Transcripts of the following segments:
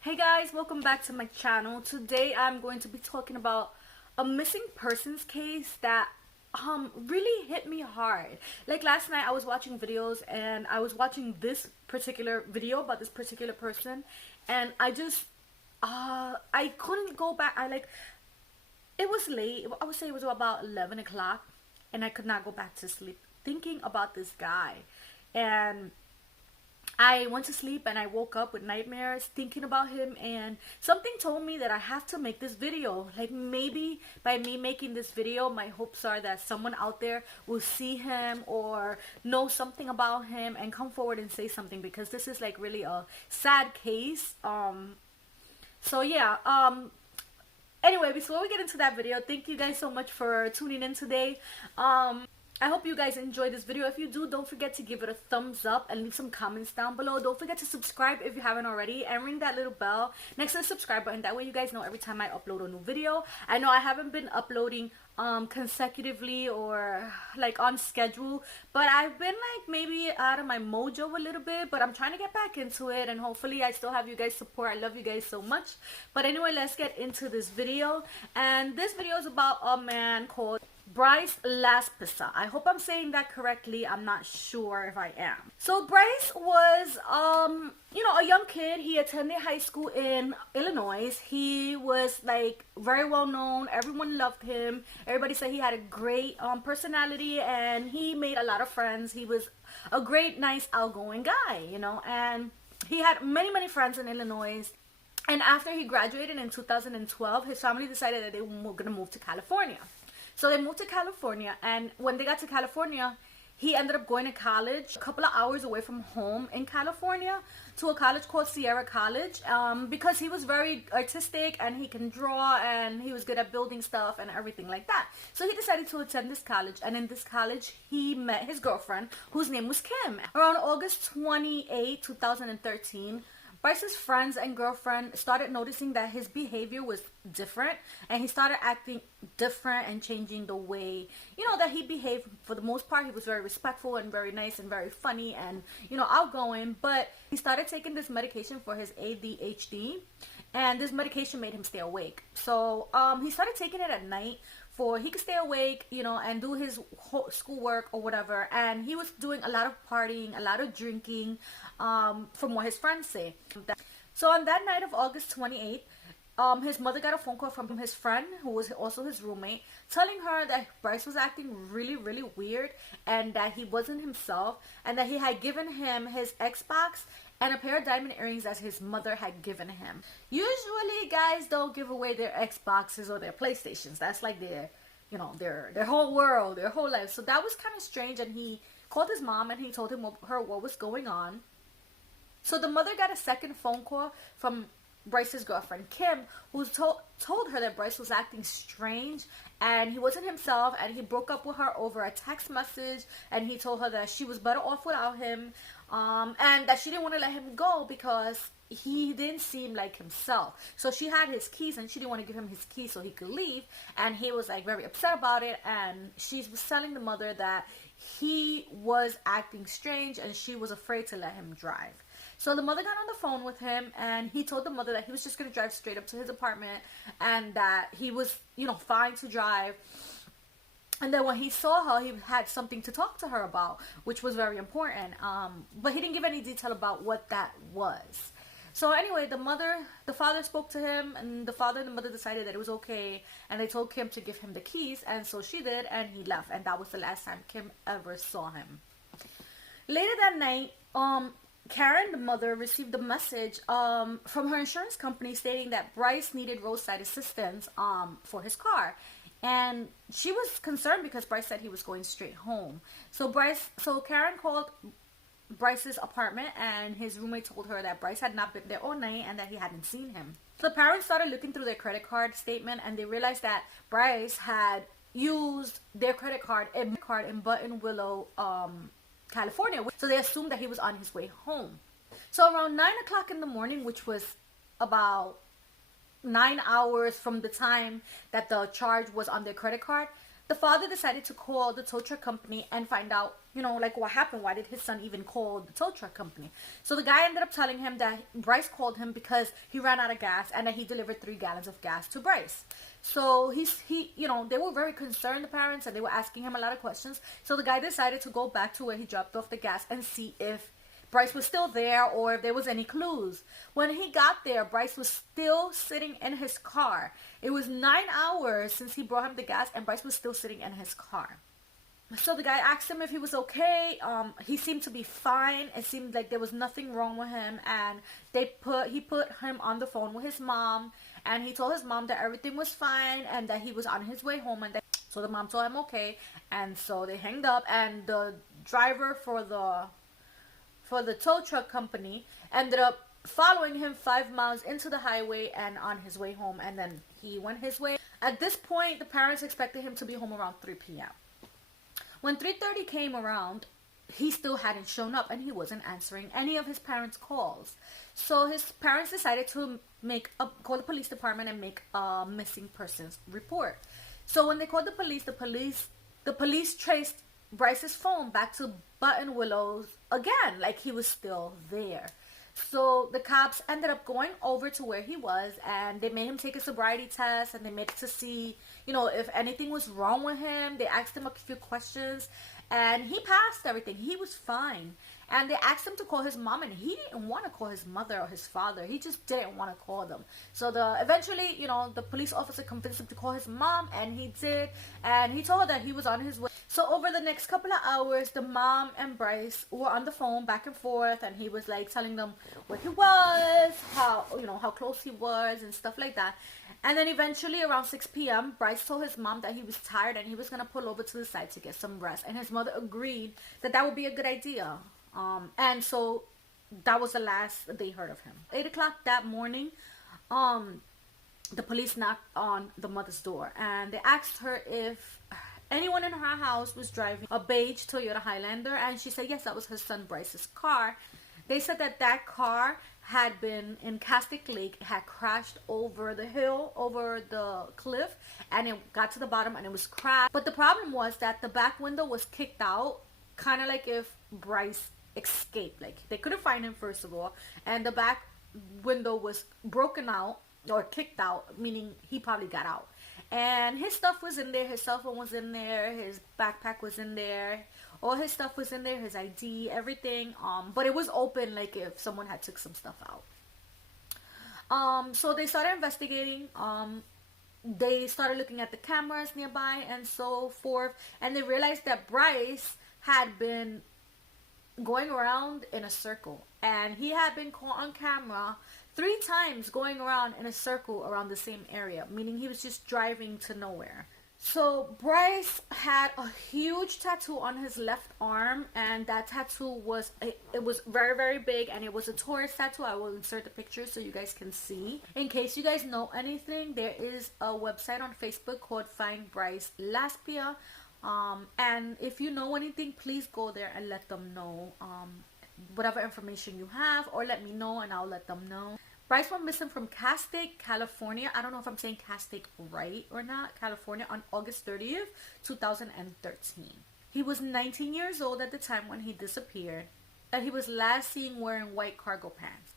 Hey guys, welcome back to my channel. Today I'm going to be talking about a missing persons case that really hit me hard. Like last night I was watching videos and I was watching this particular video about this particular person, and I couldn't go back. It was late. I would say it was about 11 o'clock, and I could not go back to sleep thinking about this guy. And I went to sleep and I woke up with nightmares thinking about him, and something told me that I have to make this video. Like, maybe by me making this video, my hopes are that someone out there will see him or know something about him and come forward and say something, because this is like really a sad case. So yeah, anyway, before we get into that video, thank you guys so much for tuning in today. I hope you guys enjoyed this video. If you do, don't forget to give it a thumbs up and leave some comments down below. Don't forget to subscribe if you haven't already, and ring that little bell next to the subscribe button. That way you guys know every time I upload a new video. I know I haven't been uploading consecutively or like on schedule, but I've been like maybe out of my mojo a little bit, but I'm trying to get back into it, and hopefully I still have you guys support. I love you guys so much. But anyway, let's get into this video. And this video is about a man called Bryce Laspisa. I hope I'm saying that correctly. I'm not sure if I am. So Bryce was a young kid. He attended high school in Illinois. He was like very well known. Everyone loved him. Everybody said he had a great personality, and he made a lot of friends. He was a great, nice, outgoing guy, and he had many friends in Illinois. And after he graduated in 2012, his family decided that they were going to move to California. So they moved to California, and when they got to California, he ended up going to college a couple of hours away from home in California, to a college called Sierra College, because he was very artistic and he can draw and he was good at building stuff and everything like that. So he decided to attend this college, and in this college he met his girlfriend, whose name was Kim. Around August 28, 2013, Bryce's friends and girlfriend started noticing that his behavior was different, and he started acting different and changing the way, that he behaved. For the most part, he was very respectful and very nice and very funny and, outgoing, but he started taking this medication for his ADHD, and this medication made him stay awake. So he started taking it at night for he could stay awake, and do his schoolwork or whatever. And he was doing a lot of partying, a lot of drinking, from what his friends say. So on that night of August 28th, his mother got a phone call from his friend, who was also his roommate, telling her that Bryce was acting really weird, and that he wasn't himself, and that he had given him his Xbox and a pair of diamond earrings that his mother had given him. Usually guys don't give away their Xboxes or their PlayStations. That's like their whole world, their whole life. So that was kind of strange, and he called his mom and he told her what was going on. So the mother got a second phone call from Bryce's girlfriend Kim, who told her that Bryce was acting strange and he wasn't himself, and he broke up with her over a text message, and he told her that she was better off without him, and that she didn't want to let him go because he didn't seem like himself. So she had his keys and she didn't want to give him his keys so he could leave, and he was like very upset about it, and she was telling the mother that he was acting strange and she was afraid to let him drive. So the mother got on the phone with him, and he told the mother that he was just going to drive straight up to his apartment, and that he was, fine to drive. And then when he saw her, he had something to talk to her about, which was very important. But he didn't give any detail about what that was. So anyway, the father spoke to him, and the father and the mother decided that it was okay, and they told Kim to give him the keys, and so she did, and he left, and that was the last time Kim ever saw him. Later that night, Karen, the mother, received a message from her insurance company stating that Bryce needed roadside assistance for his car. And she was concerned because Bryce said he was going straight home. So Karen called Bryce's apartment, and his roommate told her that Bryce had not been there all night and that he hadn't seen him. So the parents started looking through their credit card statement, and they realized that Bryce had used their credit card in Buttonwillow, California. So they assumed that he was on his way home. So around 9 o'clock in the morning, which was about 9 hours from the time that the charge was on their credit card, the father decided to call the tow truck company and find out, you know, like what happened. Why did his son even call the tow truck company? So the guy ended up telling him that Bryce called him because he ran out of gas and that he delivered 3 gallons of gas to Bryce. So you know, they were very concerned, the parents, and they were asking him a lot of questions. So the guy decided to go back to where he dropped off the gas and see if Bryce was still there or if there was any clues. When he got there, Bryce was still sitting in his car. It was 9 hours since he brought him the gas, and Bryce was still sitting in his car. So the guy asked him if he was okay. He seemed to be fine. It seemed like there was nothing wrong with him, and he put him on the phone with his mom, and he told his mom that everything was fine and that he was on his way home. And so the mom told him okay, and so they hanged up, and the driver for the tow truck company ended up following him 5 miles into the highway and on his way home, and then he went his way. At this point, the parents expected him to be home around 3 p.m. When 3:30 came around, he still hadn't shown up, and he wasn't answering any of his parents' calls. So his parents decided to call the police department and make a missing persons report. So when they called the police traced Bryce's phone back to Button Willows again, like he was still there. So the cops ended up going over to where he was, and they made him take a sobriety test, and they made it to see, you know, if anything was wrong with him. They asked him a few questions, and he passed everything. He was fine. And they asked him to call his mom, and he didn't want to call his mother or his father. He just didn't want to call them. So eventually, you know, the police officer convinced him to call his mom, and he did. And he told her that he was on his way. So over the next couple of hours, the mom and Bryce were on the phone back and forth, and he was like telling them where he was, how close he was, and stuff like that. And then eventually around 6 p.m., Bryce told his mom that he was tired and he was going to pull over to the side to get some rest. And his mother agreed that that would be a good idea. And so that was the last they heard of him. 8 o'clock that morning, the police knocked on the mother's door, and they asked her if anyone in her house was driving a beige Toyota Highlander, and she said yes, that was her son Bryce's car. They said that car had been in Castic Lake, had crashed over the hill, over the cliff, and it got to the bottom and it was crashed. But the problem was that the back window was kicked out, kind of like if Bryce escaped. Like, they couldn't find him, first of all, and the back window was broken out or kicked out, meaning he probably got out. And his stuff was in there. His cell phone was in there, his backpack was in there, all his stuff was in there, his ID, everything. But it was open, like if someone had took some stuff out. So they started investigating. They started looking at the cameras nearby and so forth, and they realized that Bryce had been going around in a circle, and he had been caught on camera 3 times going around in a circle around the same area, meaning he was just driving to nowhere. So Bryce had a huge tattoo on his left arm, and that tattoo was very, very big, and it was a Taurus tattoo. I will insert the picture so you guys can see. In case you guys know anything, there is a website on Facebook called Find Bryce Laspisa. And if you know anything, please go there and let them know whatever information you have, or let me know and I'll let them know. Bryce went missing from Castic, California. I don't know if I'm saying Castic right or not. California, on August 30th, 2013. He was 19 years old at the time when he disappeared, and he was last seen wearing white cargo pants,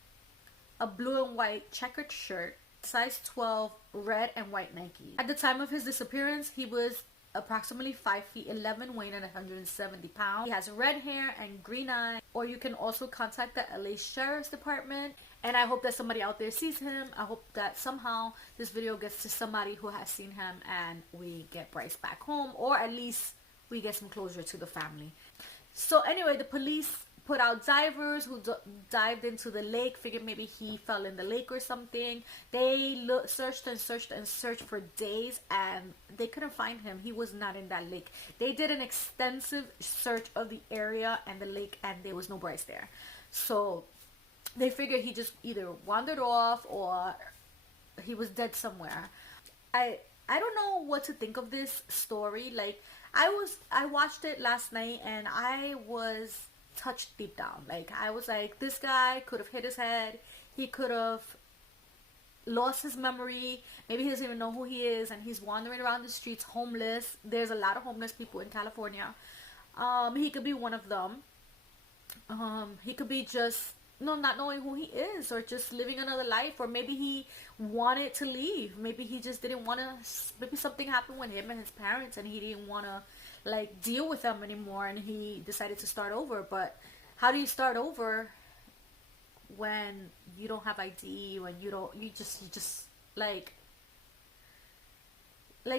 a blue and white checkered shirt, size 12 red and white Nike. At the time of his disappearance, he was approximately 5 feet 11, weighing at 170 pounds. He has red hair and green eyes. Or you can also contact the LA Sheriff's Department. And I hope that somebody out there sees him. I hope that somehow this video gets to somebody who has seen him, and we get Bryce back home, or at least we get some closure to the family. So anyway, the police put out divers who dived into the lake, figured maybe he fell in the lake or something. They searched and searched and searched for days, and they couldn't find him. He was not in that lake. They did an extensive search of the area and the lake, and there was no Bryce there. So they figured he just either wandered off or he was dead somewhere. I don't know what to think of this story. Like, I watched it last night, and I was touched deep down. Like, I was like, this guy could have hit his head. He could have lost his memory. Maybe he doesn't even know who he is, and he's wandering around the streets homeless. There's a lot of homeless people in California. He could be one of them. He could be just not knowing who he is, or just living another life, or maybe he wanted to leave. Maybe he just didn't want to. Maybe something happened with him and his parents, and he didn't want to like deal with them anymore, and he decided to start over. But how do you start over when you don't have ID, when you just like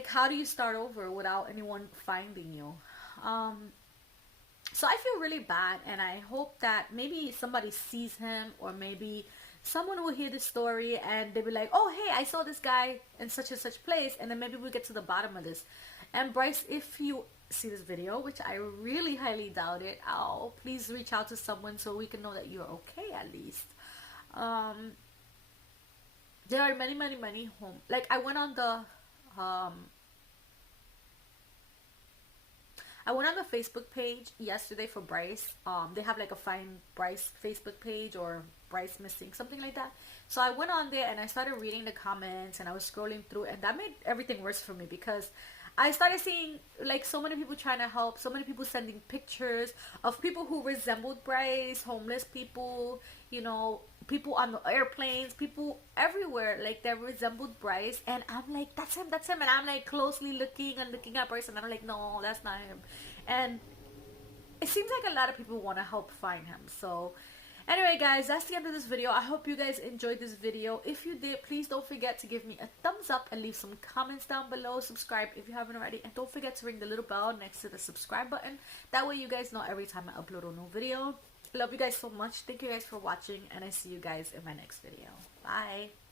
how do you start over without anyone finding you? So I feel really bad, and I hope that maybe somebody sees him, or maybe someone will hear this story and they'll be like, oh hey, I saw this guy in such and such place, and then maybe we'll get to the bottom of this. And Bryce, if you see this video, which I really highly doubt it, please reach out to someone so we can know that you're okay at least. There are many home, like I went on the Facebook page yesterday for Bryce. They have like a Find Bryce Facebook page, or Bryce Missing, something like that. So I went on there and I started reading the comments, and I was scrolling through, and that made everything worse for me, because I started seeing like so many people trying to help, so many people sending pictures of people who resembled Bryce, homeless people, people on the airplanes, people everywhere, like that resembled Bryce. And I'm like, that's him. And I'm like closely looking at Bryce, and I'm like, no, that's not him. And it seems like a lot of people want to help find him. So anyway guys, that's the end of this video. I hope you guys enjoyed this video. If you did, please don't forget to give me a thumbs up and leave some comments down below. Subscribe if you haven't already, and don't forget to ring the little bell next to the subscribe button. That way you guys know every time I upload a new video. Love you guys so much. Thank you guys for watching, and I see you guys in my next video. Bye.